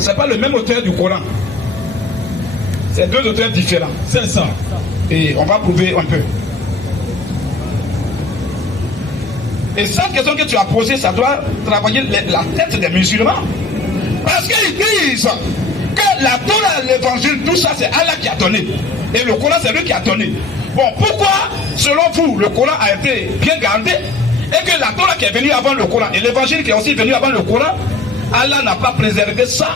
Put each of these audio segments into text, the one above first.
c'est pas le même auteur du Coran. C'est deux auteurs différents. C'est ça. Et on va prouver un peu. Et cette question que tu as posée, ça doit travailler la tête des musulmans. Parce qu'ils disent que la Torah, l'évangile, tout ça, c'est Allah qui a donné. Et le Coran, c'est lui qui a donné. Bon, pourquoi, selon vous, le Coran a été bien gardé et que la Torah qui est venue avant le Coran et l'évangile qui est aussi venu avant le Coran, Allah n'a pas préservé ça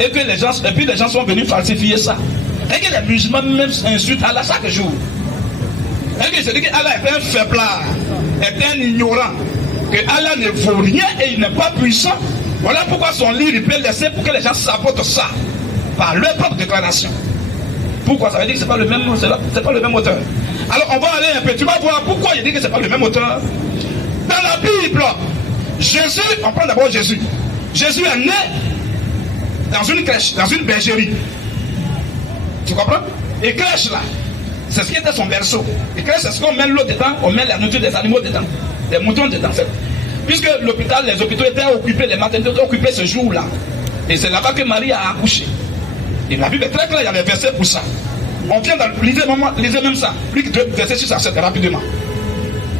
et que les gens, et puis les gens sont venus falsifier ça. Et que les musulmans même insultent Allah chaque jour. Et que c'est dit que Allah est un faiblard, est un ignorant, que Allah ne vaut rien et il n'est pas puissant. Voilà pourquoi son livre il peut laisser pour que les gens sabotent ça par leur propre déclaration. Pourquoi? Ça veut dire que c'est pas le même, c'est pas le même auteur. Alors on va aller un peu, tu vas voir pourquoi il dit que c'est pas le même auteur. Dans la Bible, Jésus, on prend d'abord Jésus. Jésus est né dans une crèche, dans une bergerie. Tu comprends? Et crèche là, c'est ce qui était son berceau. Et crèche, c'est ce qu'on met l'eau dedans, on met la nourriture des animaux dedans, des moutons dedans. Puisque l'hôpital, les hôpitaux étaient occupés, les maternités étaient occupés ce jour-là. Et c'est là-bas que Marie a accouché. Et la Bible est très claire, il y a des versets pour ça. On vient dans, lisez même ça, Luc 2, verset 6 à 7, rapidement.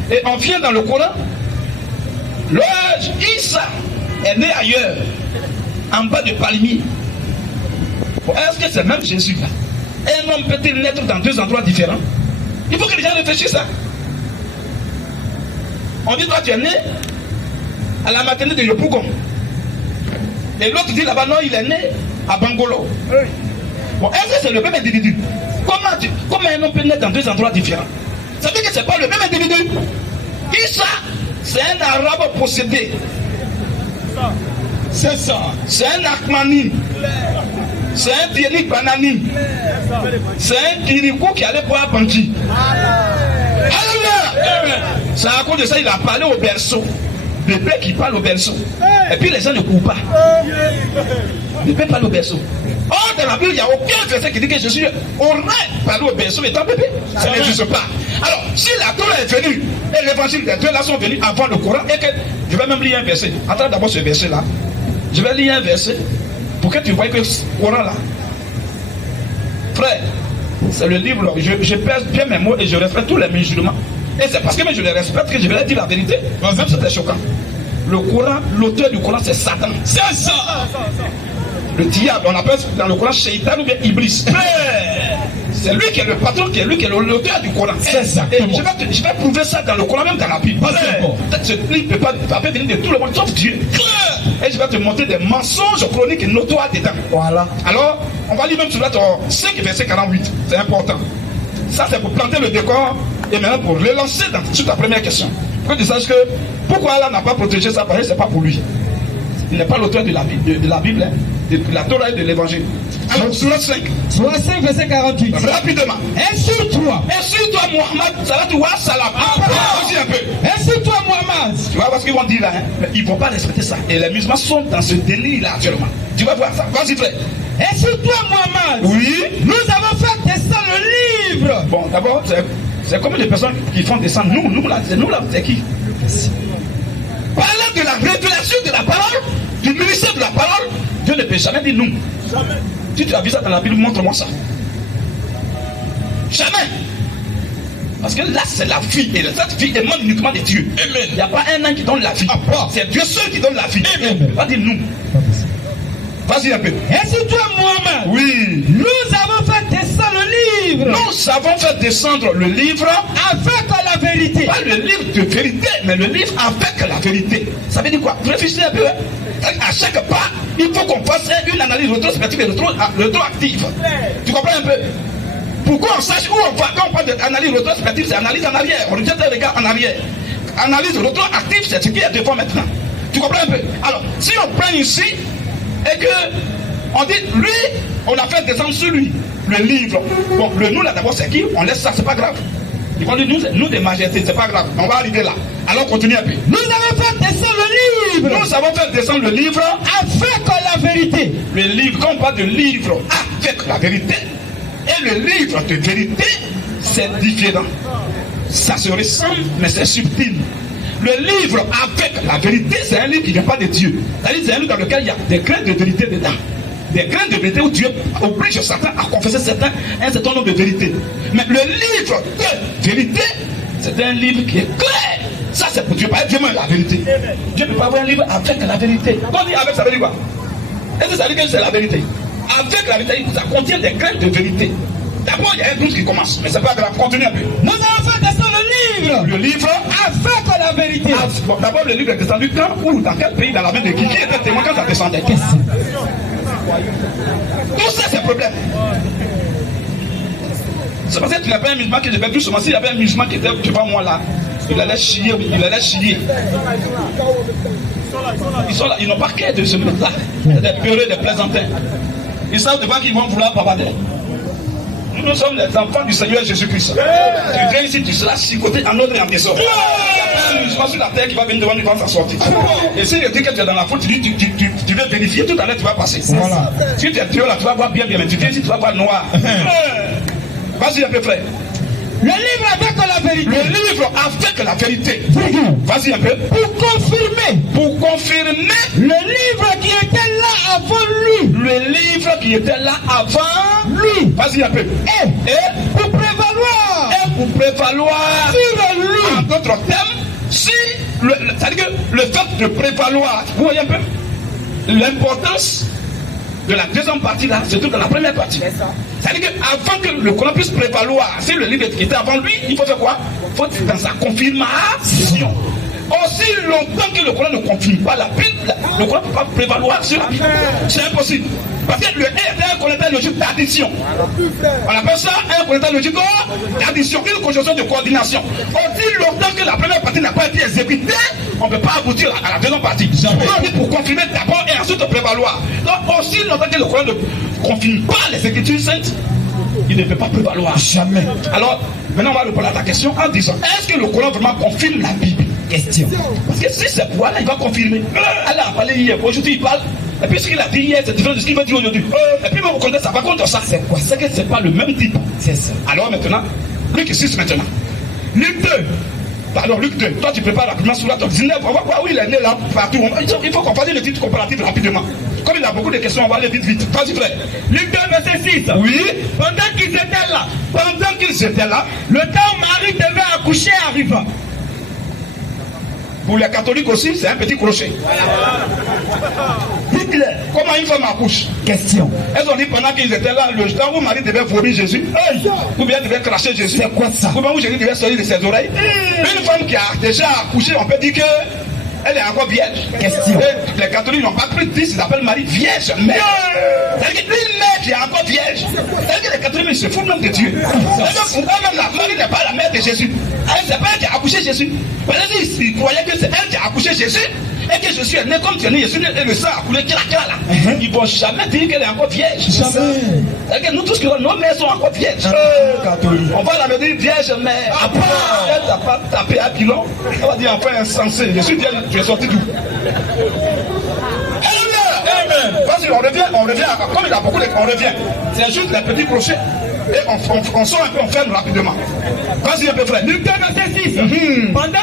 Et on vient dans le Coran, Isa est né ailleurs, en bas du palmier. Bon, est-ce que c'est même Jésus là? Un homme peut-il naître dans deux endroits différents? Il faut que les gens réfléchissent ça. On dit toi tu es né à la maternité de Yopougon. Et l'autre dit là-bas non, il est né à Bangolo. Bon, est-ce que c'est le même individu? Comment un homme peut naître dans deux endroits différents? Ça veut dire que c'est pas le même individu. Isa, c'est un arabe possédé. C'est ça. C'est un Akmani. C'est un Thierry Banani. C'est un Kirikou qui allait boire Banji. Alléluia. C'est à cause de ça il a parlé au berceau. Le père qui parle au berceau. Et puis les gens ne courent pas. Le père parle au berceau. Or, dans la Bible, il n'y a aucun verset qui dit que Jésus aurait parlé au berceau étant bébé. Ça n'existe pas. Alors, si la Torah est venue et l'évangile, les deux là sont venus avant le Coran, et que je vais même lire un verset. Attends d'abord ce verset-là. Je vais lire un verset pour que tu vois que ce Coran là, frère, c'est le livre, je pèse bien mes mots et je respecte tous les musulmans. Et c'est parce que je les respecte que je vais leur dire la vérité. Même c'était choquant. Le Coran, l'auteur du Coran, c'est Satan. C'est ça. Le diable, on appelle dans le Coran Shaitan ou bien Iblis. C'est lui qui est le patron, qui est lui qui est l'auteur du Coran. C'est ça. Et je vais prouver ça dans le Coran, même dans la Bible. Peut-être ce livre ne peut pas venir de tout le monde, sauf Dieu. Et je vais te montrer des mensonges chroniques notoires dedans. Voilà. Alors, on va lire même sur la 5 verset 48. C'est important. Ça, c'est pour planter le décor et maintenant pour relancer sur ta première question. Pour que tu saches que pourquoi Allah n'a pas protégé ça, parce que ce n'est pas pour lui. Il n'est pas l'auteur de la Bible, de la Torah et de l'Évangile. Alors, sur la 5. Sur la 5, verset 48. Rapidement. Insulte-toi. Insulte-toi, Mohammed. Salatu wa salam. Vas-y un peu. Insulte-toi, Mohammed. Tu vois ce qu'ils vont dire là, hein? Mais ils ne vont pas respecter ça. Et les musulmans sont dans ce délit là actuellement. Tu vas voir ça. Vas-y, frère. Insulte-toi, Mohammed. Oui. Nous avons fait descendre le livre. Bon, d'abord, c'est comme les personnes qui font descendre. Nous là, c'est qui? Parler de la révélation de la parole, du ministère de la parole, Dieu ne peut jamais dire nous. Jamais. Si tu as vu ça dans la Bible, montre-moi ça. Jamais. Parce que là, c'est la vie. Et cette vie émane uniquement de Dieu. Amen. Il n'y a pas un an qui donne la vie. C'est Dieu seul qui donne la vie. Amen. Pas dire nous. Vas-y un peu. Insulte-toi, Mohammed. Oui. Nous avons fait descendre le livre. Nous avons fait descendre le livre avec la vérité. Pas le livre de vérité, mais le livre avec la vérité. Ça veut dire quoi? Réfléchissez un peu. Hein? À chaque pas, il faut qu'on fasse une analyse rétrospective et rétroactive. Tu comprends un peu? Pourquoi on sache où on va? Quand on parle d'analyse rétrospective, c'est analyse en arrière. On jette un regard en arrière. Analyse rétroactive, c'est ce qui est devant maintenant. Tu comprends un peu? Alors, si on prend ici, et que on dit, lui, on a fait descendre sur lui le livre. Bon, le nous là d'abord c'est qui? On laisse ça, c'est pas grave. Ils vont dire nous des majestés, c'est pas grave. On va arriver là. Alors continue un peu. Nous avons fait descendre le livre. Nous avons fait descendre le livre avec la vérité. Le livre, quand on parle de livre avec la vérité, et le livre de vérité, c'est différent. Ça se ressemble, mais c'est subtil. Le livre avec la vérité, c'est un livre qui ne vient pas de Dieu. C'est un livre dans lequel il y a des grains de vérité dedans. des graines de vérité où Dieu oblige Satan à confesser un certain nombre de vérités. Mais le livre de vérité, c'est un livre qui est clair. Ça, c'est pour Dieu, pas Dieu même la vérité. Dieu ne peut pas avoir un livre avec la vérité. Quand on dit avec, ça veut dire quoi? Est-ce que ça veut dire que c'est la vérité? Avec la vérité, ça contient des graines de vérité. D'abord, il y a un doute qui commence, mais c'est pas grave, continue un peu. Nous avons fait descendre le livre. Le livre avec la vérité. Bon, d'abord, le livre est descendu quand, où, dans quel pays, dans la main de qui était témoin quand ça descendait? Tout ça, c'est un problème. C'est parce que tu n'as pas un musulman qui devait plus souvent. S'il y avait un musulman qui était devant moi là, il allait chier, Ils sont là, ils n'ont pas qu'à de se mettre là. C'est des peureux, des plaisantins. Ils savent devant qu'ils vont vouloir bavarder. Nous sommes les enfants du Seigneur Jésus-Christ. Tu viens ici, tu seras chicoté en ordre et en désordre. Il n'y a pas un musulman sur la terre qui va venir devant nous, va s'en sortir. Et si je dis que tu es dans la faute, tu veux vérifier, tout à l'heure tu vas passer. Voilà. Si tu es Dieu là, tu vas voir bien, mais tu viens ici, tu vas voir noir. Vas-y un peu, frère. Le livre avec la vérité. Le livre avec la vérité. Vas-y un peu. Pour confirmer le livre qui était là avant lui. Le livre qui était là avant lui. Vas-y un peu. Et pour prévaloir. Sur lui. En d'autres termes, si c'est-à-dire que le fait de prévaloir, vous voyez un peu l'importance de la deuxième partie là, c'est tout dans la première partie. C'est-à-dire qu'avant que le Coran puisse prévaloir, si le livre qui était avant lui, il faut faire quoi? Il faut être dans sa confirmation. Aussi longtemps que le Coran ne confirme pas la Bible, le Coran ne peut pas prévaloir sur la Bible. C'est impossible. Parce que le est un connotateur logique d'addition. On appelle ça un connotateur logique d'addition, une conjonction de coordination. Aussi longtemps que la première partie n'a pas été exécutée, on ne peut pas aboutir à la deuxième partie. On dit pour confirmer d'abord et ensuite prévaloir. Donc aussi longtemps que le Coran ne confirme pas les Écritures saintes, il ne peut pas prévaloir. Jamais. Alors, maintenant on va répondre à ta question en disant, est-ce que le Coran vraiment confirme la Bible? Question. Parce que si c'est pour Allah, il va confirmer. Allah a parlé hier, aujourd'hui il parle. Et puis ce qu'il a dit hier, c'est différent de ce qu'il va dire aujourd'hui. Et puis vous comptez ça va contre ça. C'est quoi? C'est que c'est pas le même type. C'est ça. Alors maintenant, Luc 6 maintenant. Luc 2. Alors Luc 2, toi tu prépares la première sourate 19, on va voir où il est né là, partout. Il faut qu'on fasse le titre comparatif rapidement. Comme il a beaucoup de questions, on va aller vite. Vas-y frère. Luc 2 verset 6. Oui. Pendant qu'ils étaient là, le temps où Marie devait accoucher arriva. Pour les catholiques aussi, c'est un petit crochet. Hitler, comment une femme accouche? Question. Elles ont dit pendant qu'ils étaient là, le temps où Marie devait vomir Jésus, ou bien devait cracher Jésus. C'est quoi ça? Ou bien où Jésus devait sortir de ses oreilles. Une femme qui a déjà accouché, on peut dire que elle est encore vierge. Question. Et les catholiques n'ont pas pris 10, ils appellent Marie vierge mère. C'est-à-dire qu'une mère qui est encore vierge. C'est-à-dire que les catholiques se foutent même de Dieu. Pour eux-mêmes, la Marie n'est pas la mère de Jésus. Elle, c'est pas elle qui a accouché Jésus. Ils croyaient que c'est elle qui a accouché Jésus. Et que Jésus est né comme tu es né, Jésus est né et le sang a coulé là. Ils ne vont jamais dire qu'elle est encore vierge. Jamais. C'est-à-dire que nous tous, nos mères sont encore vierges. On va la dire vierge mère. Après, elle n'a pas tapé à pilon. On va dire enfin insensé. Je suis vierge, tu es sorti d'où? Amen. Vas-y, on revient. Comme il a beaucoup de... On revient. C'est juste les petits crochets. Et on sort un peu, on ferme rapidement. Vas-y un peu frère. Luc 2 verset 6. Pendant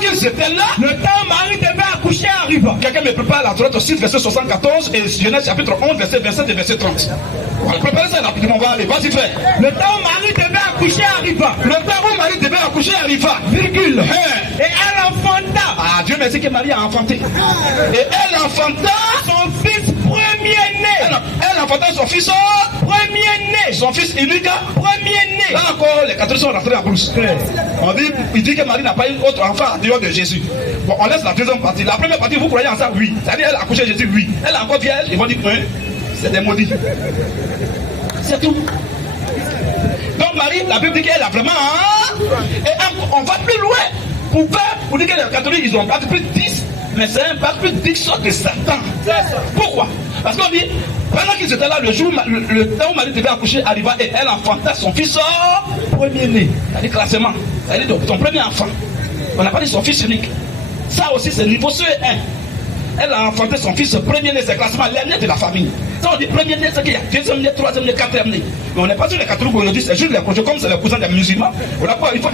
qu'ils étaient là, le temps où Marie devait accoucher arriva. Quelqu'un me prépare la Torah 6 verset 74 et Genèse chapitre 11 verset 27 et verset 30. On va préparer ça rapidement, on va aller. Vas-y frère. Le temps où Marie devait accoucher arriva. Le temps où Marie devait accoucher arriva. Virgule. Et elle enfanta. Ah, Dieu merci que Marie a enfanté. Et elle enfanta son fils premier-né. Elle enfanta son fils premier-né. Son fils unique. Premier-né. Là encore, les catholiques sont rentrés en brousse. Il dit que Marie n'a pas eu autre enfant en dehors de Jésus. Bon, on laisse la deuxième partie. La première partie, vous croyez en ça? Oui. C'est-à-dire, elle a accouché Jésus? Oui. Elle est encore vierge? Ils vont dire, oui. C'est des maudits. C'est tout. Donc Marie, la Bible dit qu'elle a vraiment... Et on va plus loin. Pour dire que les catholiques, ils ont pas plus 10. Mais c'est un bac plus 10 sortes de Satan. Pourquoi? Parce qu'on dit, pendant qu'ils étaient là, le jour, le temps où Marie devait accoucher arriva et elle enfanta son fils premier-né. C'est-à-dire classement. C'est-à-dire ton premier enfant. On n'a pas dit son fils unique. Ça aussi, c'est niveau CE1. Elle a enfanté son fils premier-né, c'est classement l'aîné de la famille. Ça on dit premier-né, c'est qu'il y a deuxième né, troisième né, quatrième né. Mais on n'est pas sur les catholiques aujourd'hui, c'est juste les projets, comme c'est les cousins des musulmans. On a pas, il faut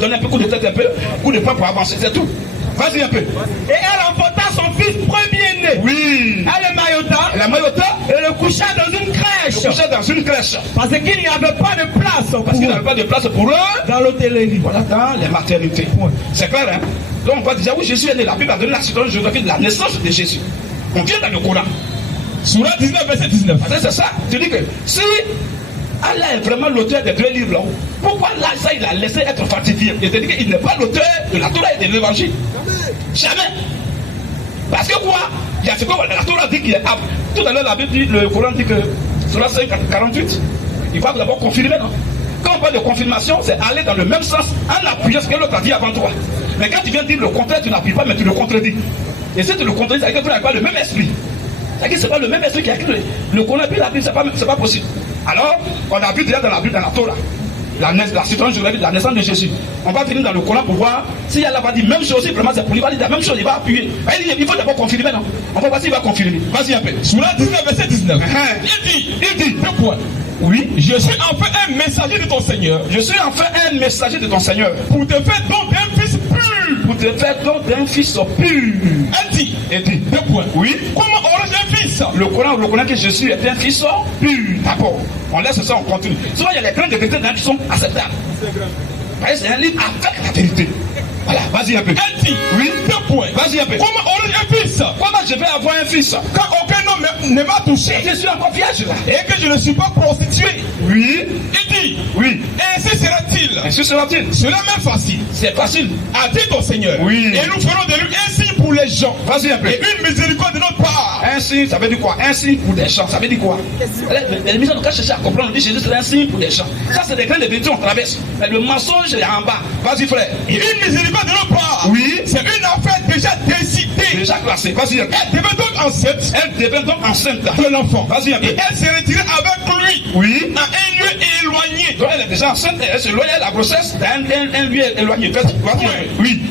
donner un peu coup de tête, un peu, coup de poing pour avancer, c'est tout. Vas-y un peu. Et elle enfanta son fils premier-né. Oui. Elle est Mayota. Elle est couchaient dans une crèche. Parce qu'il n'y avait pas de place pour Parce qu'il n'y eux avait pas de place pour eux. dans l'hôtellerie. Voilà, dans les maternités. C'est clair, hein? Donc on va dire, oui, Jésus est né. La Bible a donné la situation géographique de la naissance de Jésus. On vient dans le Coran. Surah 19, verset 19. C'est ça. Tu dis que si Allah est vraiment l'auteur des deux livres, là, pourquoi là, ça, il a laissé être falsifié? Il te dit qu'il n'est pas l'auteur de la Torah et de l'évangile. Jamais. Parce que quoi? Il y a ce que la Torah dit qu'il est apte. Tout à l'heure, la Bible dit, le Coran dit que sur la 48, il va d'abord confirmer, non? Quand on parle de confirmation, c'est aller dans le même sens en appuyant ce que l'autre a dit avant toi. Mais quand tu viens dire le contraire, tu n'appuies pas, mais tu le contredis. Et si tu le contredis, c'est-à-dire que tu n'as pas le même esprit. C'est-à-dire que ce n'est pas le même esprit qui a écrit le Coran et la Bible, c'est pas possible. Alors, on a vu déjà dans la Bible, dans la Torah, la situation géographique de la naissance de Jésus. On va venir dans le Coran pour voir si Allah va dire même chose, si vraiment c'est pour lui, il va dire la même chose, il va appuyer. Il faut d'abord confirmer, non? On va voir s'il va confirmer. Vas-y un peu. Surah 19, verset 19. Il dit, deux points. Oui, je suis enfin un messager de ton Seigneur. Je suis enfin un messager de ton Seigneur. Pour te faire don d'un fils pur. Pour te faire don d'un fils pur. Elle dit, deux points. Oui. Comment aurais-je un fils? Le Coran reconnaît que Jésus est un fils pur. D'abord, on laisse ça, on continue. Souvent, il y a les grains de vérité qui sont acceptables. C'est un livre avec la vérité. Voilà, vas-y un peu. Elle dit, oui, deux points. Vas-y un peu. Comment aurais-je un fils? Comment je vais avoir un fils? Quand aucun homme ne m'a touché. Je suis encore vierge là. Et que je ne suis pas prostitué. Oui. Il dit, oui. Ainsi sera-t-il. Ainsi sera-t-il. Cela même facile. C'est facile. A dit ton Seigneur. Oui. Et nous ferons de lui un signe pour les gens. Vas-y un peu. Et une miséricorde de notre part. Un signe, ça veut dire quoi? Un signe pour des gens. Ça veut dire quoi? Les missions nous chercher à comprendre. On dit Jésus c'est un signe pour des gens. Ça c'est des grains de vérité, on traverse. Mais le mensonge est en bas. Vas-y frère. Et une miséricorde de notre part. Oui. C'est une affaire déjà décidée. Déjà classée. Vas-y. Elle devait donc enceinte. Elle devait donc enceinte de l'enfant. Vas-y un peu. Et elle s'est retirée avec lui. Oui. À un lieu éloigné. Donc elle est déjà enceinte. Elle se loigne à la grossesse dans un lieu éloigné. Oui.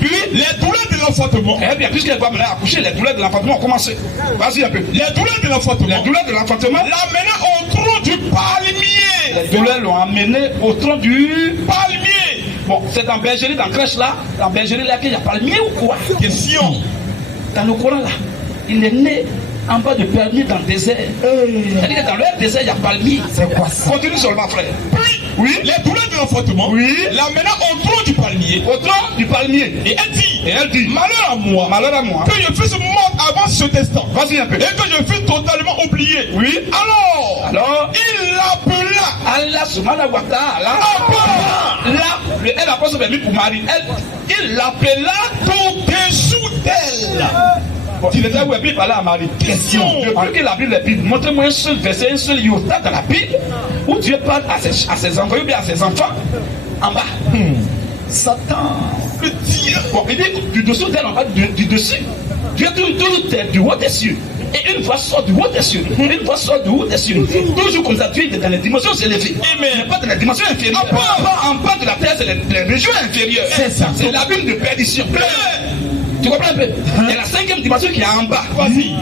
Puis les douleurs de l'enfantement. Eh bien, puisqu'elle va maintenant accoucher, les douleurs de l'enfantement ont commencé. Vas-y un peu. Les douleurs de l'enfantement. Les douleurs de l'enfantement. L'amener au tronc du palmier. Les douleurs l'ont amené au tronc du palmier. Bon, c'est dans bergerie, dans crèche là. Dans bergerie là qu'il y a palmier ou quoi? Question. Dans le Coran là, il est né en bas de palmier dans le désert. C'est-à-dire que dans le désert, il y a palmier. C'est quoi ça? Continue seulement, frère. Puis, oui. Les douleurs de l'enfantement. Oui. L'amenant au tronc du palmier. Au tronc du palmier. Et elle dit. Malheur à moi. Malheur à moi. Que je fusse mort avant ce destin. Vas-y un peu. Et que je fus totalement oublié. Oui. Alors, il l'appela. Allah subhanahu wa ta'ala. Là, elle a pas son permis pour Marie. Il l'appela au-dessous d'elle. Bon, il était où la Bible parlait à Marie. Question. Depuis que la Bible est Bible, montrez-moi un seul verset, un seul iota dans la Bible où Dieu parle à ses enfants ou bien à ses enfants en bas. Satan. Le Dieu. Bon, il dit du dessous d'elle, on parle du dessus. Dieu tout du haut des cieux. Et une fois sort du haut des cieux. Une fois sort du haut des cieux. Toujours comme ça, Dieu est dans les dimensions élevées. Mais pas dans les dimensions inférieures. Pas en bas de la terre, c'est les régions inférieures. C'est ça. C'est l'abîme de perdition. Tu comprends un peu? Il y a la cinquième dimension qui est en bas. Vas-y.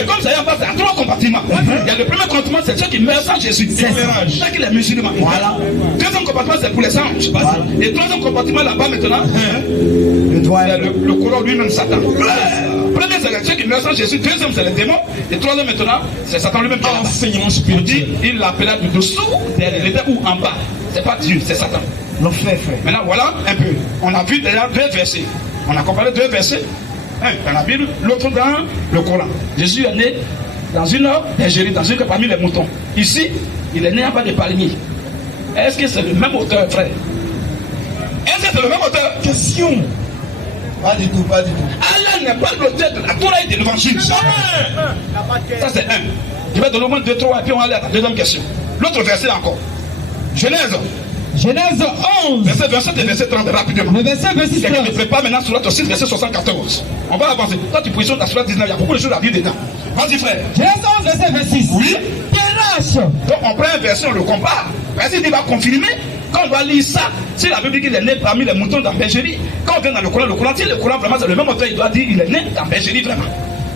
Et comme ça, il y a en bas, c'est à trois compartiments. Il y a le premier compartiment, c'est ceux qui meurent sans Jésus. C'est ça qui est musulman. Voilà. Deuxième compartiment, c'est pour les anges. Voilà. Et troisième compartiment là-bas maintenant, le courant lui-même, Satan. Premier, c'est ceux qui meurent sans Jésus. Deuxième, c'est les démons. Et troisième maintenant, c'est Satan lui-même qui est enseignement spirituel. Il l'appela du dessous, il était où en bas. C'est pas Dieu, c'est Satan. L'enfer, frère. Maintenant, voilà un peu. On a vu déjà deux versets. On a comparé deux versets. Un dans la Bible, l'autre dans le Coran. Jésus est né dans une bergerie, dans une parmi les moutons. Ici, il est né en bas des palmiers. Est-ce que c'est le même auteur, frère? Est-ce que c'est le même auteur? Question. Pas du tout, pas du tout. Allah n'est pas l'auteur de la Torah et de l'évangile. Ça c'est un. Je vais donner au moins 2, 3 et puis on va aller à la deuxième question. L'autre verset encore. Genèse 11. Verset 27 et verset 30 rapidement. Le verset 26. Quelqu'un ne fait pas maintenant sur l'autre 6, verset 74. On va avancer. Toi tu positionnes ta sur 19, il y a beaucoup de choses à dire dedans. Vas-y frère. Genèse 11, verset 26. Oui. Terrasse. Donc on prend un verset, on le compare. Vas-y, il va confirmer. Quand on va lire ça, si la Bible dit qu'il est né parmi les moutons dans la bergerie, quand on vient dans le Coran, si le Coran vraiment c'est le même auteur, il doit dire qu'il est né dans la bergerie vraiment.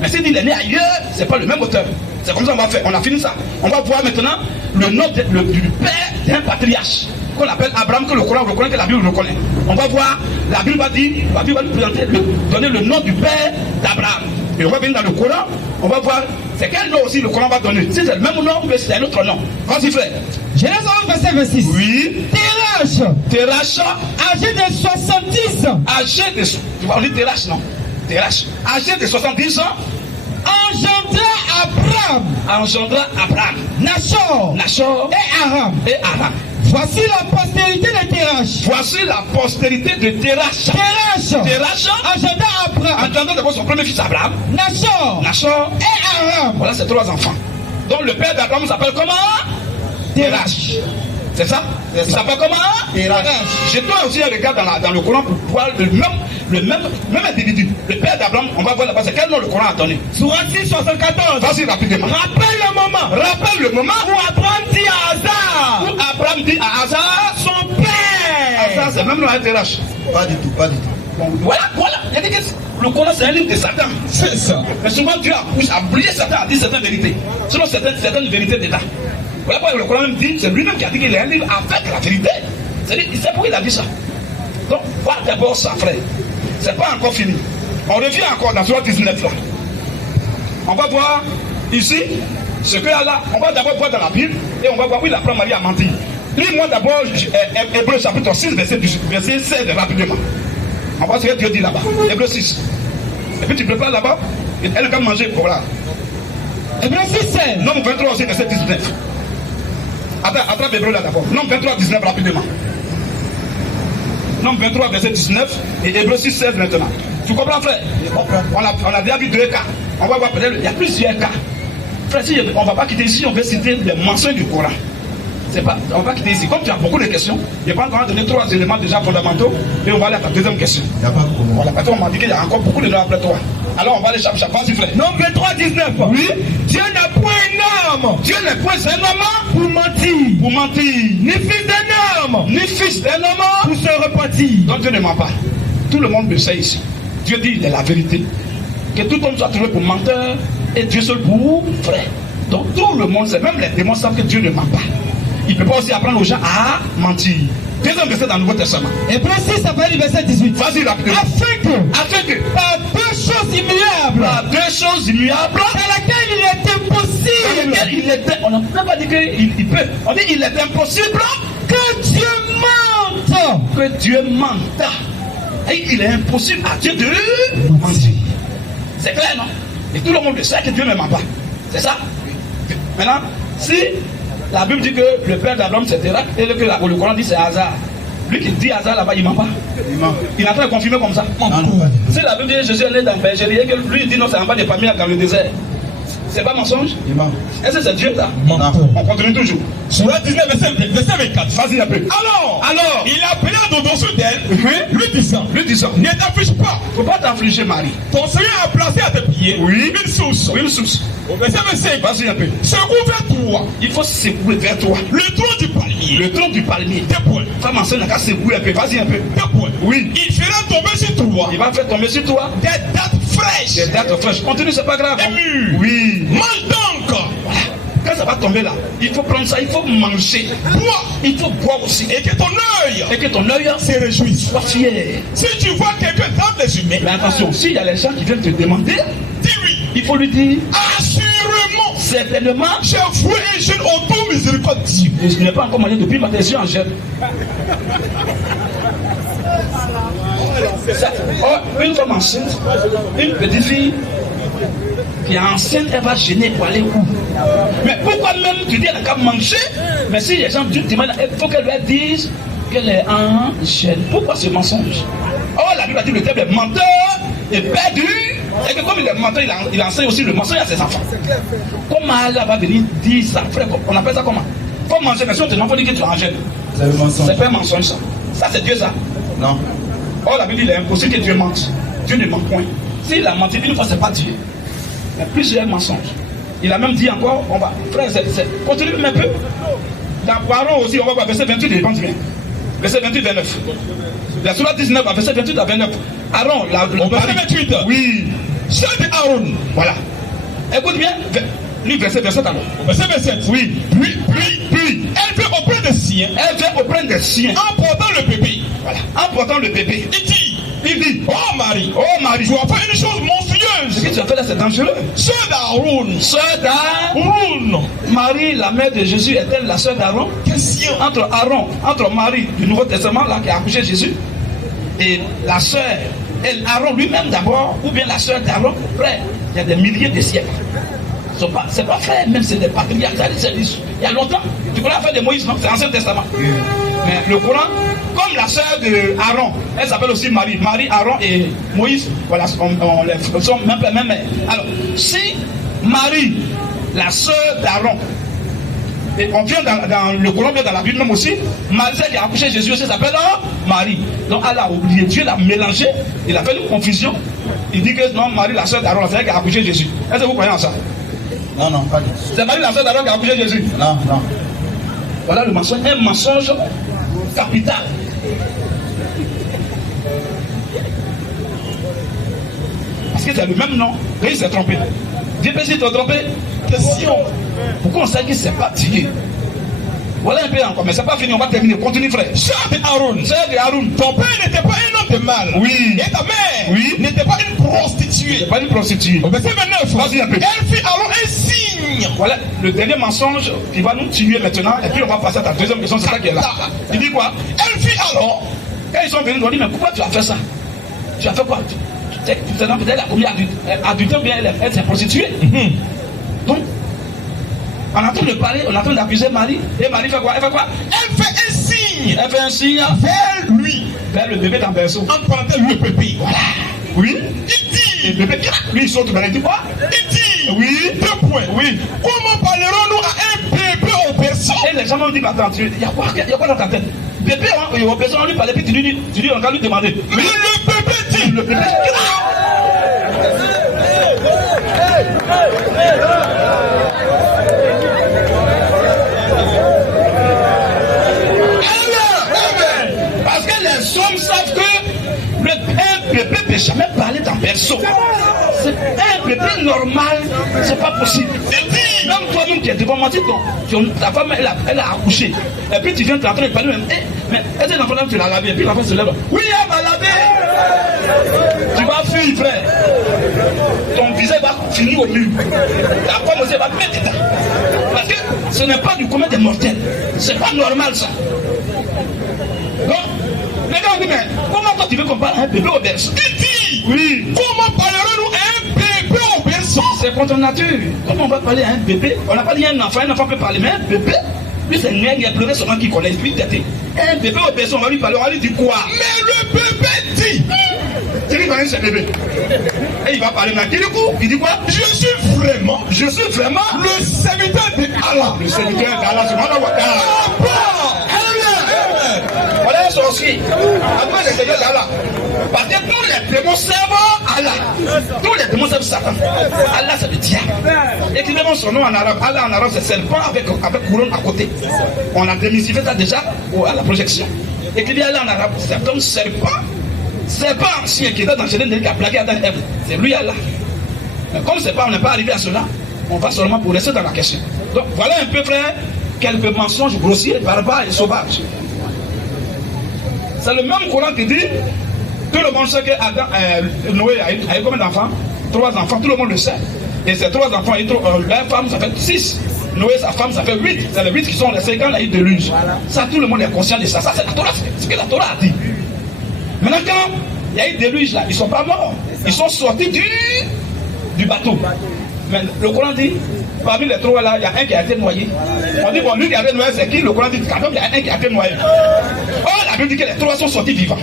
Mais s'il dit qu'il est né ailleurs, c'est pas le même auteur. C'est comme ça qu'on va faire. On a fini ça. On va voir maintenant le nom du père d'un patriarche qu'on appelle Abraham, que le Coran reconnaît, que la Bible reconnaît. On va voir, la Bible va nous présenter, donner le nom du père d'Abraham. Et on va venir dans le Coran, on va voir C'est quel nom aussi le Coran va donner? Si c'est le même nom, mais c'est un autre nom. Vas-y, frère. Genèse 11, verset 26. Oui. Terach, âgé de 70 ans, Âgé de. Tu vas dire Terach, non? Terach. Âgé de 70 ans. Engendra Abraham. Nachor. Et Aram. Voici la postérité de Terach. Voici la postérité de Terach. Terach engendra Abraham. engendra d'abord son premier fils Abraham. Nachor et Aram. Voilà ces trois enfants. Donc le père d'Abraham s'appelle comment? Terach. C'est ça? Il s'appelle comment? Terach. Je dois aussi regarder dans le Coran pour voir le même individu. Le père d'Abraham, on va voir là-bas. C'est quel nom le Coran a donné? Sourate 6, 74. Vas-y rapidement. Rappelle le moment où Abraham dit à Hazar. Où Abraham dit à Hazar, son père. Hazar, c'est même nom à Terach. Pas du tout. Bon, voilà. Il dit que le Coran c'est un livre de Satan. C'est ça. Mais souvent Dieu a oublié Satan, a dit certaines vérités. Sinon certaines vérités d'État. Voilà pourquoi le Coran même dit, c'est lui-même qui a dit qu'il est un livre avec la vérité. C'est pourquoi il a dit ça. Donc, voir d'abord ça, frère. C'est pas encore fini. On revient encore dans Sourate 19 là. On va voir ici ce que Allah. On va d'abord voir dans la Bible et on va voir où il apprend Marie à mentir. Lis-moi d'abord Hébreu chapitre 6, verset 16 rapidement. On va voir ce que Dieu dit là-bas. Hébreu 6. Et puis tu prépares là-bas. Elle va manger. Voilà. Hébreu 6, 16. Nombre 23 aussi, verset 19. Attrape Hébreu là d'abord. Nombre 23, 19 rapidement. Nombre 23, verset 19 et Hébreu 6, 16 maintenant. Tu comprends, frère? On a déjà vu deux cas. On va voir peut-être, il y a plusieurs cas. Frère, si on ne va pas quitter ici, on veut citer les mensonges du Coran. On va quitter ici. Comme tu as beaucoup de questions, je vais encore donner 3 éléments déjà fondamentaux et on va aller à ta deuxième question. Il n'y a pas de comment. Voilà, parce qu'on m'a dit qu'il y a encore beaucoup de noms après toi. Alors on va aller chaque vas-y, frère. Nombre 23, 19. Oui. Dieu n'a point un homme. Dieu n'est point un homme pour mentir. Ni fils d'un homme. Ni fils d'un homme pour se repentir. Donc Dieu ne ment pas. Tout le monde le sait ici. Dieu dit il est la vérité. Que tout homme soit trouvé pour menteur et Dieu seul pour frère. Donc tout le monde sait, même les démons savent que Dieu ne ment pas. Il ne peut pas aussi apprendre aux gens à mentir. Deuxième verset dans le Nouveau Testament. Hébreu 6, ça va aller verset 18. Vas-y rapidement. Afin que par deux choses immuables. Dans laquelle il est impossible. On n'a même pas dit qu'il peut. On dit il est impossible que Dieu mente. Et il est impossible à Dieu de mentir. C'est clair, non? Et tout le monde le sait que Dieu ne ment pas. C'est ça? Maintenant, si la Bible dit que le père d'Abraham c'est Terach et que le Coran dit c'est Hazar. Lui qui dit Hazar là-bas, il ment pas. Il est en train de confirmer comme ça. Si la Bible dit Jésus est né dans bergerie et que lui il dit non, c'est en bas des palmiers dans le désert. C'est pas mensonge? Est-ce que c'est Dieu là? On continue toujours. Sourate 19, verset 24. Vas-y un peu. Alors, il appela au-dessus d'elle, lui disant, ne t'afflige pas. Faut pas t'affliger, Marie. Ton Seigneur a placé à tes pieds une source. Au verset 25. Vas-y un peu. Secoue vers toi. Il faut secouer vers toi. Le tronc du palmier. Des points. Femme enceinte n'a qu'à secouer un peu. Vas-y un peu. Des points. Oui. Il fera tomber sur toi. Il va faire tomber sur toi des dattes fraîches. Continue, c'est pas grave. Des mûres. Oui. Mange donc. Voilà. Quand ça va tomber là, il faut prendre ça, il faut manger. Bois. Il faut boire aussi. Et que ton œil se réjouisse. Sois fier. Si tu vois quelqu'un dans les humains. Mais attention, s'il y a les gens qui viennent te demander, dis-lui. Il faut lui dire. Assurément. Certainement. J'ai voué un jeûne autour miséricorde. Et je n'ai pas encore mangé depuis matin, je suis en jeûne. Une femme enceinte, une petite fille qui est enceinte, elle va gêner pour aller où? Mais pourquoi même tu dis qu'elle a qu'à manger? Mais si les gens du dimanche, il faut qu'elle lui dise qu'elle est en jeûne. Pourquoi ce mensonge? Oh, la Bible a dit le terme est menteur et perdu. Et que comme il est menteur, il enseigne aussi le mensonge à ses enfants. Comment Allah va venir dire ça? Frère, on appelle ça comment? Faut manger, mais si on te demande, faut dire que tu es en jeûne. C'est pas un mensonge ça. Ça c'est Dieu ça? Non. Oh, la Bible dit il est impossible que Dieu mente. Dieu ne ment point. S'il a menti une fois, c'est pas Dieu. Il y a plusieurs mensonges. Il a même dit encore, on va, frère, continue même un peu. Dans Aaron aussi, on va voir verset 28 et 29. Verset 28 29. La Sourate 19, verset 28 à 29. Aaron, verset 28. Oui. C'est de Aaron. Voilà. Écoute bien. Lui, verset 27 alors. Verset 27. Oui. Puis. Elle vient auprès des siens. En portant le bébé. Voilà. En portant le bébé. Il dit, oh Marie, tu as fait une chose monstrueuse. Ce que tu as fait là, c'est dangereux. Sœur d'Aaron. Sœur d'Aaron. Marie, la mère de Jésus, est-elle la sœur d'Aaron? Question. Entre Marie du Nouveau Testament, là, qui a accouché Jésus, et la sœur, Aaron lui-même d'abord, ou bien la sœur d'Aaron, frère, il y a des milliers de siècles. C'est pas frère, même c'est des patriarches, il y a longtemps. Tu connais l'affaire de Moïse, non? C'est l'Ancien Testament. Mais le Coran, comme la sœur de Aaron, elle s'appelle aussi Marie. Marie, Aaron et Moïse, voilà, on sont même mère. Alors, si Marie, la sœur d'Aaron, et on vient dans le Coran, dans la Bible même aussi, Marie qui a accouché Jésus aussi s'appelle Marie. Donc elle a oublié, Dieu l'a mélangé, il a fait une confusion. Il dit que non, Marie, la sœur d'Aaron, c'est elle qui a accouché Jésus. Est-ce que vous croyez en ça? Non, pas du tout. C'est Marie, la sœur d'Aaron, qui a accouché Jésus? Non. Voilà le mensonge, un mensonge capital. Parce que c'est le même nom, et il s'est trompé. Dieu peut s'y trompé. Question. Pourquoi on sait qu'il ne s'est pas tiré? Voilà un peu encore, mais c'est pas fini, on va terminer. Continue, frère. Sœur d'Aaron. Ton père n'était pas un homme de mal. Oui. Et ta mère n'était pas une prostituée. Pas une prostituée. Au verset 29. Vas-y un peu. Elle fit alors un signe. Voilà le dernier mensonge qui va nous tuer maintenant. Et puis on va passer à ta deuxième question, c'est ça qui est là. Il dit quoi? Elle fit alors. Quand ils sont venus, ils ont dit, mais pourquoi tu as fait ça? Tu as fait quoi? Peut-être elle a commis adultère ou bien elle s'est prostituée. Donc, on est en train de parler, on est en train d'accuser Marie. Et Marie fait quoi? Elle fait quoi? Elle fait un signe. Elle fait un signe vers lui. Vers le bébé dans le berceau. En parenthèse, le bébé. Voilà. Oui. Il dit. Et le bébé, lui, il saute, il dit quoi? Il dit. Oui. 2 points. Oui. Comment parlerons-nous à un bébé au berceau? Et les gens m'ont dit, attends, il y a quoi dans ta tête? Bébé, au berceau, on lui parlait, puis tu dis, on va lui demander. Mais le bébé dit. Le bébé. Parce que les hommes savent que un bébé ne peut jamais parler dans berceau. C'est un bébé normal, c'est pas possible. Même toi-même qui es devant moi, ta femme elle a accouché. Et puis tu viens t'entendre parler même. Mais est-ce que l'enfant tu l'as lavé? Et puis l'enfant se lève. Oui, elle m'a lavé. Tu vas fuir, frère. Ton visage va finir au mur. Ta femme aussi va mettre dedans. Parce que ce n'est pas du commun des mortels. C'est pas normal ça. Donc, les gars ont dit, mais comment toi tu veux qu'on parle à un bébé au berceau? Il dit. Oui. Comment parlerons-nous à un bébé au berceau? C'est contre nature. Comment on va parler à un bébé? On n'a pas dit un enfant peut parler, mais un bébé, lui c'est né, il a pleuré seulement qui connaît, puis têté. Un bébé au berceau, on va lui parler, on va lui dire quoi? Mais le bébé dit. Tu lui connais ce bébé. Et il va parler maintenant. Il dit quoi? Je suis vraiment le serviteur d'Allah. Le serviteur d'Allah, c'est moi. Voilà un sorcier. Après le serviteur d'Allah. Parce que tous les démons servent Allah. Tous les démons servent Satan. Allah, c'est le diable. Écrivez-moi son nom en arabe. Allah en arabe, c'est serpent avec couronne à côté. On a démystifié ça déjà à la projection. Écrivez Allah en arabe, c'est comme serpent. C'est pas ancien qui était dans le Général qui a plaqué Adam et Ève. C'est lui Allah. Mais comme c'est pas, on n'est pas arrivé à cela, on va seulement pour rester dans la question. Donc voilà un peu, frère, quelques mensonges grossiers, barbares et sauvages. C'est le même Coran qui dit, tout le monde sait que Noé a eu combien d'enfants? 3 enfants, tout le monde le sait. Et ces 3 enfants, leur femme, ça fait 6. Noé, sa femme, ça fait 8. C'est les 8 qui sont restés quand il y a eu le déluge. Ça, tout le monde est conscient de ça. Ça, c'est la Torah, c'est ce que la Torah a dit. Maintenant, quand il y a eu des déluge là, ils ne sont pas morts. Ils sont sortis du bateau. Mais le Coran dit, parmi les 3 là, il y a un qui a été noyé. On dit, bon, lui qui a été noyé, c'est qui? Le Coran dit, quand même, il y a un qui a été noyé. Oh, la Bible dit que les 3 sont sortis vivants.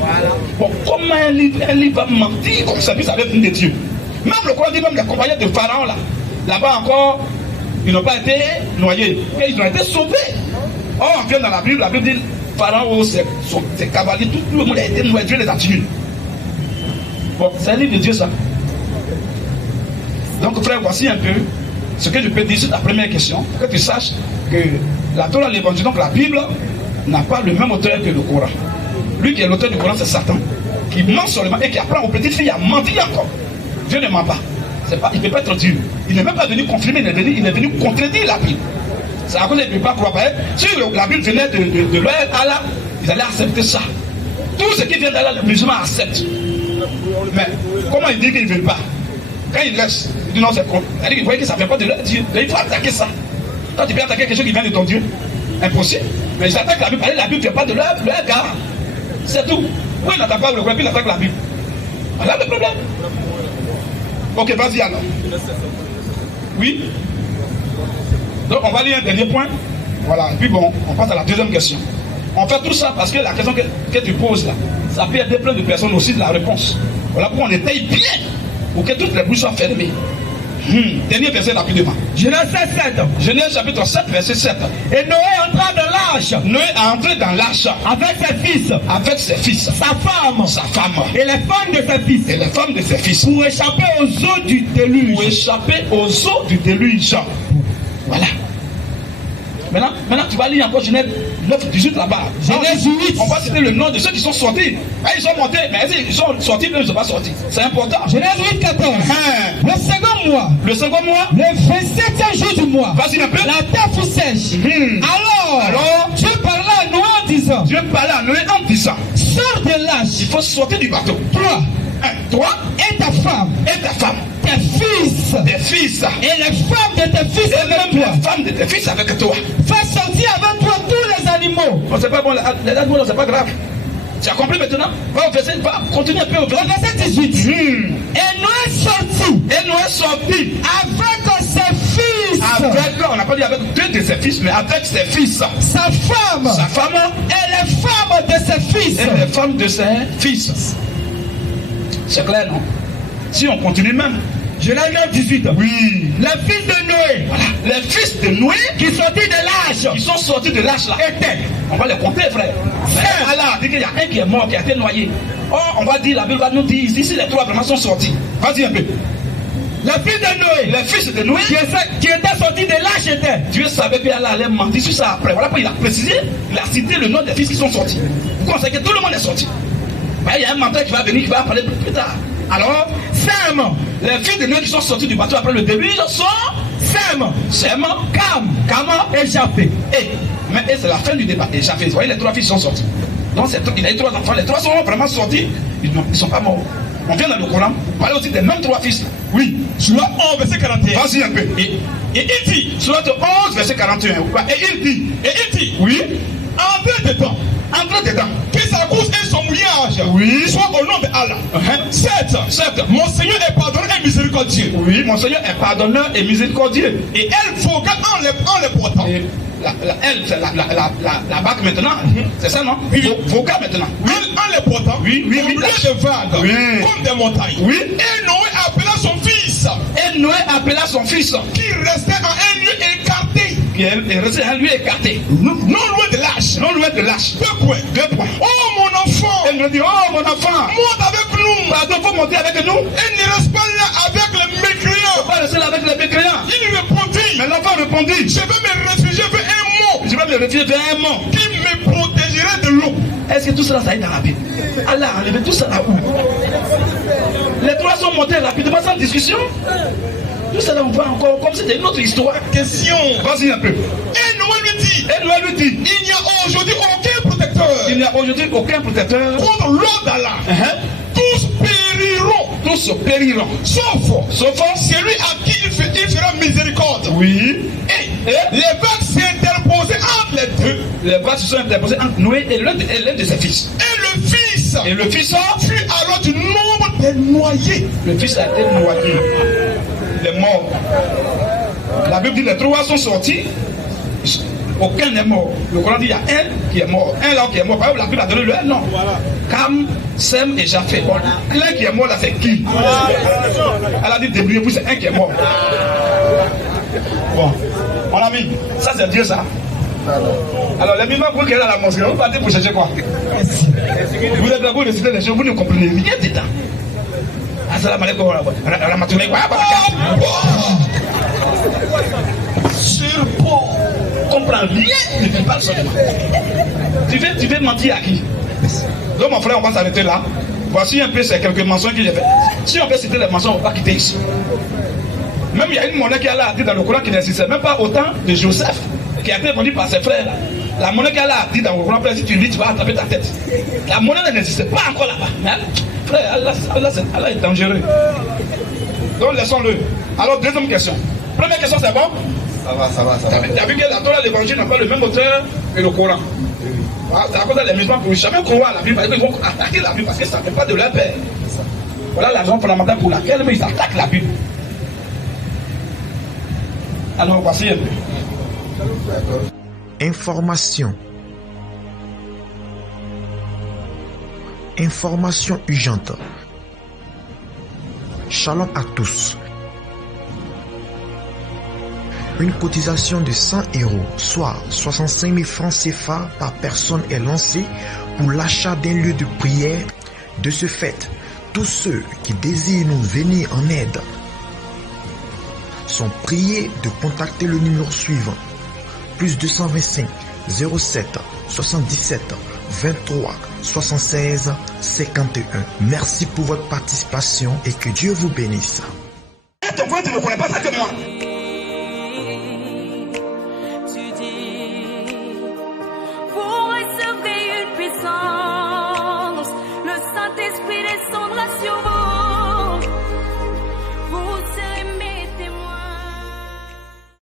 Bon, comment un livre va mentir comme ça, puis ça va être une de Dieu? Même le Coran dit, même les compagnons de Pharaon là-bas encore, ils n'ont pas été noyés. Et ils ont été sauvés. Oh, on vient dans la Bible dit, Pharaon, ses cavaliers, tout le monde a été noyé, Dieu les a tués. Bon, c'est un livre de Dieu ça. Donc frère, voici un peu ce que je peux dire sur ta première question, que tu saches que la Torah, l'évangile, donc la Bible, n'a pas le même auteur que le Coran. Lui qui est l'auteur du Coran, c'est Satan, qui ment seulement et qui apprend aux petites filles à mentir encore. Dieu ne ment pas. Il ne peut pas être Dieu. Il n'est même pas venu confirmer, il est venu contredire la Bible. C'est à cause qu'ils ne peuvent pas croire. Si la Bible venait de Allah, ils allaient accepter ça. Tout ce qui vient d'Allah, les musulmans acceptent. Mais comment ils disent qu'ils ne veulent pas? Quand il laisse, il dit non, c'est con. Il dit qu'il voyait que ça ne vient pas de leur Dieu. Donc il faut attaquer ça. Quand tu peux attaquer quelque chose qui vient de ton Dieu, impossible. Mais ils attaquent la Bible. La Bible ne vient pas de leur gars. C'est tout. Oui, il n'attaque pas le puis il attaque la Bible. Voilà le problème. Ok, vas-y alors. Oui. Donc on va lire un dernier point. Voilà. Et puis bon, on passe à la deuxième question. On fait tout ça parce que la question que tu poses là, ça peut aider plein de personnes aussi de la réponse. Voilà pourquoi on étaye bien pour que toutes les bouches soient fermées. Dernier verset rapidement. Genèse 7. Genèse chapitre 7, verset 7. Et Noé entra dans l'arche. Noé a entré dans l'arche. Avec ses fils. Avec ses fils. Sa femme. Sa femme. Et les femmes de ses fils. Et les femmes de ses fils. Pour échapper aux eaux du déluge. Pour échapper aux eaux du déluge. Voilà. Maintenant, tu vas lire encore Genèse 9, 18 là-bas. Genèse 8. On va citer le nom de ceux qui sont sortis. Ils sont montés, mais ils sont sortis, mais ils ne sont pas sortis. C'est important. Genèse 8, 14. Le second mois. Le second mois. Le 27e jour du mois. Vas-y un peu. La terre fut sèche. Alors, Dieu parla à Noé en disant. Dieu parla à Noé en disant. Sors de l'arche. Il faut sortir du bateau. Toi et ta femme. Et ta femme. Tes fils. Tes fils. Et les femmes de tes fils avec toi. Les femmes de tes fils avec toi. Fais sortir avec toi tous les animaux. Oh, c'est pas bon, les animaux, c'est pas grave. Tu as compris maintenant? Va continuer un peu au verset 18. Et Noé sortit. Et Noé sortit. Avec ses fils. On n'a pas dit avec deux de ses fils, mais avec ses fils. Sa femme. Sa femme. Et les femmes de ses fils. Et les femmes de ses fils. C'est clair, non? Si on continue même. Genèse 18. Oui. Les fils de Noé. Voilà. Les fils de Noé qui sortis de l'arche. Qui sont sortis de l'arche là. Étaient. On va les compter, frère. Allah dit qu'il y a un qui est mort, qui a été noyé. Or, on va dire, la Bible va nous dire ici, les trois vraiment sont sortis. Vas-y un peu. Les fils de Noé. Les fils de Noé. Qui étaient sortis de l'arche étaient. Dieu savait que Allah allait mentir sur ça après. Voilà pourquoi il a précisé, il a cité le nom des fils qui sont sortis. Pourquoi on sait que tout le monde est sorti. Il y a un menteur qui va venir, qui va parler plus tard. Alors, Sem, les fils de Noé qui sont sortis du bateau après le début sont Sem, Cam et Japheth. Mais c'est la fin du débat. Et Japheth, vous voyez, les trois fils sont sortis. Donc il a eu trois enfants, les trois sont vraiment sortis, ils ne sont pas morts. On vient dans le Coran, parler aussi des mêmes trois fils. Oui. Surat 11, verset 41. Vas-y un peu. Et il dit, Surat 11, verset 41. Et il dit, oui, entrez dedans. Que sa course et son mouillage soient au nom de Allah. 7. Mon Seigneur est pardonneur et miséricordieux. Oui, mon Seigneur est pardonneur et miséricordieux. Et elle vogue en les portant. Elle, c'est la barque maintenant. C'est ça, non? Oui. Voga maintenant. Oui. En les portant. Oui. Au milieu de vagues. Oui. Comme des montagnes. Oui. Et Noé appela son fils. Qui restait en un lieu écarté. Qui est resté en un lieu écarté. Non loin de l'arche. 2 points. Oh mon enfant. Elle me dit, oh mon enfant. Monte avec nous. Pardon, faut monter avec nous. Elle ne reste pas là avec les mécréants. Pas rester là avec les mécréants. Il répondit. Mais l'enfant répondit. Je vais me réfugier vers un mot. Qui me protégerait de l'eau. Est-ce que tout cela, ça est dans la Bible? Allah a enlevé tout ça là où? Les trois sont montés rapidement sans discussion. Tout ça là, on voit encore comme c'était une autre histoire. Question. Vas-y un peu. Et Noé lui dit. Il n'y a aujourd'hui aucun protecteur. Contre l'eau d'Allah. Tous périront. Sauf celui à qui il fera miséricorde. Oui. Et les vagues s'interposaient entre les deux. Les vagues se sont interposées entre Noé et l'un de ses fils. Et le fils fut alors du nombre des noyés. Le fils a été noyé. Il est mort. La Bible dit les trois sont sortis. Aucun n'est mort. Le Coran dit il y a un qui est mort. Un là qui est mort. Par exemple, la Bible a donné le nom. Cam, Sem et Japheth. L'un qui est mort là, c'est qui? Elle a dit débrouillez-vous, c'est un qui est mort. Bon, mon ami, ça c'est Dieu ça. Alors les mimans pour qu'elle est à la mosquée, vous partez pour chercher quoi? Vous êtes là-bas de citer les choses, vous ne comprenez rien dedans. Assalamu alaikum rahmatullahi wa barakatuh. Surpot. Comprends rien, tu parles seulement. Tu veux mentir à qui? Donc mon frère, on va s'arrêter là. Voici un peu ces quelques mentions que j'ai faites. Si on peut citer les mentions, on ne va pas quitter ici. Même il y a une monnaie qui a dit dans le Coran qui n'existait même pas autant de Joseph, qui a été vendue par ses frères. La monnaie qu'elle a dit dans le Coran, si tu lis, tu vas attraper ta tête. La monnaie n'existait pas encore là-bas. Mais frère, Allah est dangereux. Donc laissons-le. Alors deuxième question. Première question, c'est bon? Ça va, ça va, ça va. Tu as vu que la Torah et l'évangile n'ont pas le même auteur que le Coran. Voilà, c'est à cause de les musulmans pour jamais croire à la Bible. Ils vont attaquer la Bible parce que ça ne fait pas de leur père. Voilà la raison fondamentale pour laquelle ils attaquent la Bible. Alors voici un peu. Information. Information urgente. Shalom à tous. Une cotisation de 100 €, soit 65 000 francs CFA par personne est lancée pour l'achat d'un lieu de prière. De ce fait, tous ceux qui désirent nous venir en aide sont priés de contacter le numéro suivant: plus 225 07 77 23 76 51. Merci pour votre participation et que Dieu vous bénisse. Ton frère, tu ne connais pas ça que moi.